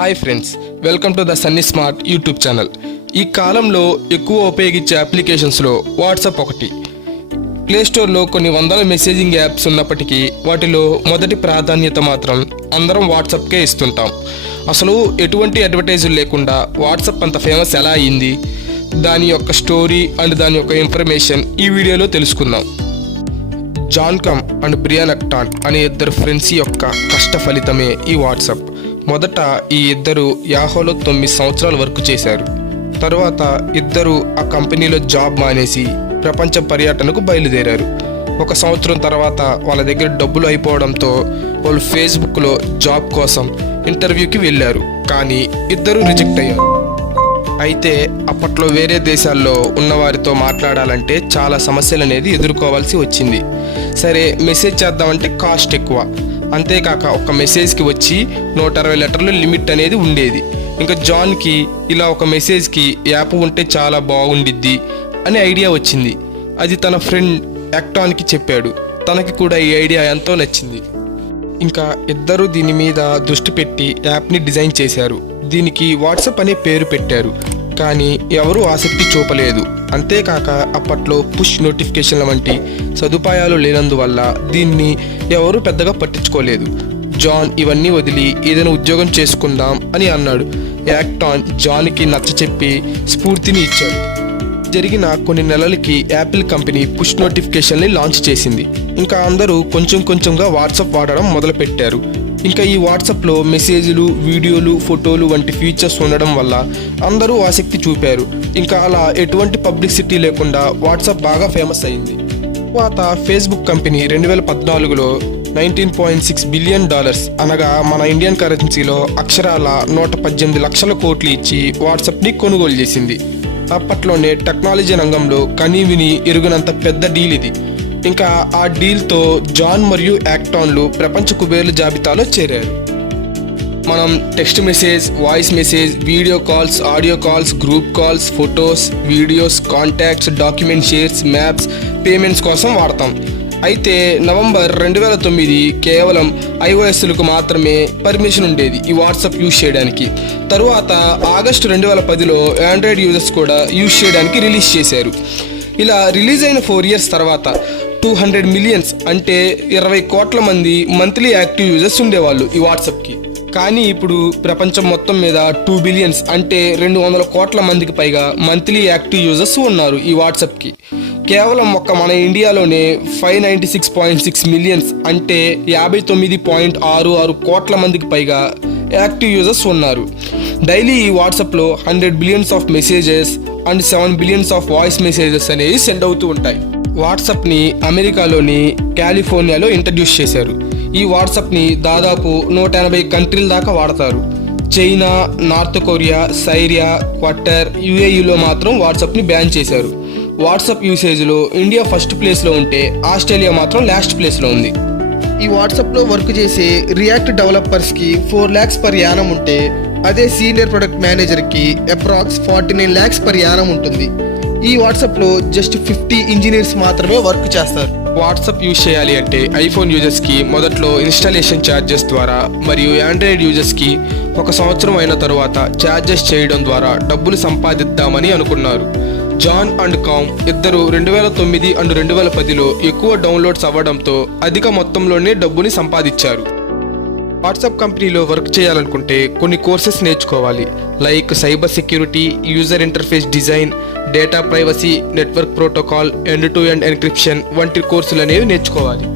Hi friends, welcome to the Sunny smart YouTube channel. ఈ కాలంలో ఎక్కువ ఉపయోగించే అప్లికేషన్స్లో వాట్సాప్ ఒకటి. ప్లేస్టోర్లో కొన్ని వందల మెసేజింగ్ యాప్స్ ఉన్నప్పటికీ వాటిలో మొదటి ప్రాధాన్యత మాత్రం అందరం వాట్సాప్కే ఇస్తుంటాం. అసలు ఎటువంటి అడ్వర్టైజులు లేకుండా వాట్సాప్ అంత ఫేమస్ ఎలా అయ్యింది, దాని యొక్క స్టోరీ అండ్ దాని యొక్క ఇన్ఫర్మేషన్ ఈ వీడియోలో తెలుసుకుందాం. జాన్ కమ్ అండ్ బ్రియాన్ అక్టాన్ అనే ఇద్దరు ఫ్రెండ్స్ యొక్క కష్ట ఫలితమే ఈ వాట్సాప్. మొదట ఈ ఇద్దరు యాహోలో 9 సంవత్సరాల వర్క్ చేశారు. తరువాత ఇద్దరు ఆ కంపెనీలో జాబ్ మానేసి ప్రపంచ పర్యటనకు బయలుదేరారు. 1 సంవత్సరం తర్వాత వాళ్ళ దగ్గర డబ్బులు అయిపోవడంతో వాళ్ళు ఫేస్బుక్లో జాబ్ కోసం ఇంటర్వ్యూకి వెళ్ళారు. కానీ ఇద్దరు రిజెక్ట్ అయ్యారు. అయితే అప్పట్లో వేరే దేశాల్లో ఉన్నవారితో మాట్లాడాలంటే చాలా సమస్యలు అనేది ఎదుర్కోవాల్సి వచ్చింది. సరే, మెసేజ్ చేద్దామంటే కాస్ట్ ఎక్కువ, అంతేకాక ఒక మెసేజ్కి వచ్చి 120 లెటర్లు లిమిట్ అనేది ఉండేది. ఇంకా జాన్కి ఇలా ఒక మెసేజ్కి యాప్ ఉంటే చాలా బాగుండిద్ది అనే ఐడియా వచ్చింది. అది తన ఫ్రెండ్ యాక్టాన్కి చెప్పాడు. తనకి కూడా ఈ ఐడియా ఎంతో నచ్చింది. ఇంకా ఇద్దరు దీని మీద దృష్టి పెట్టి యాప్ని డిజైన్ చేశారు. దీనికి వాట్సాప్ అనే పేరు పెట్టారు. కానీ ఎవరూ ఆసక్తి చూపలేదు. అంతేకాక అప్పట్లో పుష్ నోటిఫికేషన్ల వంటి సదుపాయాలు లేనందువల్ల దీన్ని ఎవరూ పెద్దగా పట్టించుకోలేదు. జాన్ ఇవన్నీ వదిలి ఏదైనా ఉద్యోగం చేసుకుందాం అని అన్నాడు. యాక్టాన్ జాన్కి నచ్చచెప్పి స్ఫూర్తిని ఇచ్చాడు. జరిగిన కొన్ని నెలలకి యాపిల్ కంపెనీ పుష్ నోటిఫికేషన్ని లాంచ్ చేసింది. ఇంకా అందరూ కొంచెం కొంచెంగా వాట్సాప్ వాడడం మొదలుపెట్టారు. ఇంకా ఈ వాట్సాప్లో మెసేజ్లు, వీడియోలు, ఫోటోలు వంటి ఫీచర్స్ ఉండడం వల్ల అందరూ ఆసక్తి చూపారు. ఇంకా అలా ఎటువంటి పబ్లిసిటీ లేకుండా వాట్సాప్ బాగా ఫేమస్ అయింది. తర్వాత ఫేస్బుక్ కంపెనీ 2014లో $19.6 బిలియన్ అనగా మన ఇండియన్ కరెన్సీలో అక్షరాల 118 లక్షల కోట్లు ఇచ్చి వాట్సాప్ని కొనుగోలు చేసింది. అప్పట్లోనే టెక్నాలజీ రంగంలో కనీవిని ఎరుగనంత పెద్ద డీల్ ఇది. ఇంకా ఆ డీల్తో జాన్ మరియు యాక్టాన్లు ప్రపంచ కుబేర్ల జాబితాలో చేరారు. మనం text message, voice message, video calls, audio calls, group calls, photos, videos, contacts, document shares, maps, payments కోసం వాడతాం. అయితే నవంబర్ 2009 కేవలం iOSలకు మాత్రమే పర్మిషన్ ఉండేది ఈ వాట్సాప్ యూజ్ చేయడానికి. తరువాత ఆగస్టు 2010లో ఆండ్రాయిడ్ యూజర్స్ కూడా యూజ్ చేయడానికి రిలీజ్ చేశారు. ఇలా రిలీజ్ అయిన 4 ఇయర్స్ తర్వాత 200 మిలియన్స్ అంటే 20 కోట్ల మంది మంత్లీ యాక్టివ్ యూజర్స్ ఉండేవాళ్ళు ఈ వాట్సాప్కి. కానీ ఇప్పుడు ప్రపంచం మొత్తం మీద 2 బిలియన్స్ అంటే 200 కోట్ల మందికి పైగా మంత్లీ యాక్టివ్ యూజర్స్ ఉన్నారు ఈ వాట్సాప్కి. కేవలం ఒక్క మన ఇండియాలోనే 596.6 మిలియన్స్ అంటే 59.66 కోట్ల మందికి పైగా యాక్టివ్ యూజర్స్ ఉన్నారు. డైలీ ఈ వాట్సాప్లో 100 billions of messages and 7 billions of voice messages అనేవి సెండ్ అవుతూ ఉంటాయి. వాట్సాప్ని అమెరికాలోని కాలిఫోర్నియాలో ఇంట్రడ్యూస్ చేశారు. ఈ వాట్సాప్ని దాదాపు 180 కంట్రీల దాకా వాడతారు. చైనా, నార్త్ కొరియా, సైరియా, క్వార్టర్, యుఏఈలో మాత్రం వాట్సాప్ని బ్యాన్ చేశారు. వాట్సాప్ యూసేజ్లో ఇండియా ఫస్ట్ ప్లేస్లో ఉంటే ఆస్ట్రేలియా మాత్రం లాస్ట్ ప్లేస్లో ఉంది. ఈ వాట్సాప్లో వర్క్ చేసే రియాక్ట్ డెవలపర్స్కి 4 lakhs పర్ యానం ఉంటే అదే సీనియర్ ప్రొడక్ట్ మేనేజర్కి అప్రాక్స్ 49 lakhs పర్ యానం ఉంటుంది. ఈ వాట్సాప్లో జస్ట్ 50 ఇంజనీర్స్ మాత్రమే వర్క్ చేస్తారు. వాట్సాప్ యూజ్ చేయాలి అంటే ఐఫోన్ యూజర్స్కి మొదట్లో ఇన్స్టాలేషన్ ఛార్జెస్ ద్వారా మరియు ఆండ్రాయిడ్ యూజర్స్కి 1 సంవత్సరం అయిన తరువాత ఛార్జెస్ చేయడం ద్వారా డబ్బులు సంపాదిద్దామని అనుకున్నారు. జాన్ అండ్ కామ్ ఇద్దరు 2009 అండ్ 2010లో ఎక్కువ డౌన్లోడ్స్ అవ్వడంతో అధిక మొత్తంలోనే డబ్బుని సంపాదించారు. వాట్సాప్ కంపెనీలో వర్క్ చేయాలనుకుంటే కొన్ని కోర్సెస్ నేర్చుకోవాలి. Like cyber security, user interface design, data privacy, network protocol, end to end encryption వంటి కోర్సులు అనేవి నేర్చుకోవాలి.